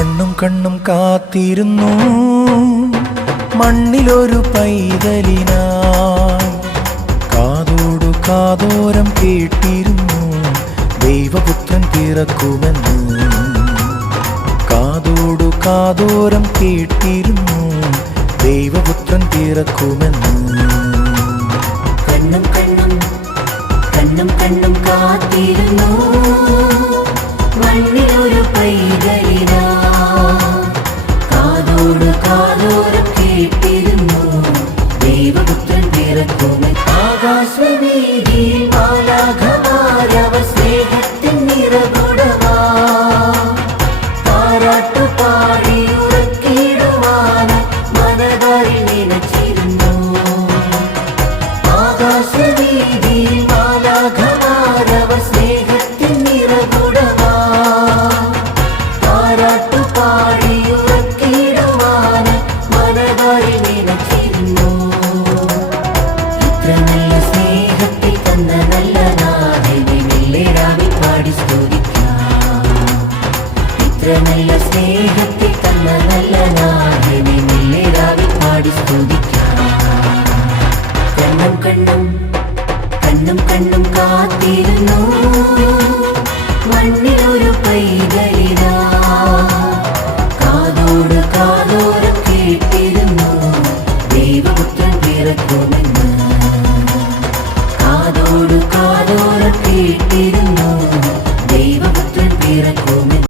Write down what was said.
കണ്ണും കണ്ണും കാത്തിരുന്നു മണ്ണിലൊരു പൈതലിനായി. കാതോടു കാതോരം കേട്ടിരുന്നു ദൈവപുത്രൻ പിറക്കുമെന്ന്. കാതോടു കാതോരം കേട്ടിരുന്നു ദൈവപുത്രൻ പിറക്കുമെന്ന്. കണ്ണും കണ്ണും കണ്ണും കണ്ണും കാത്തിരുന്നു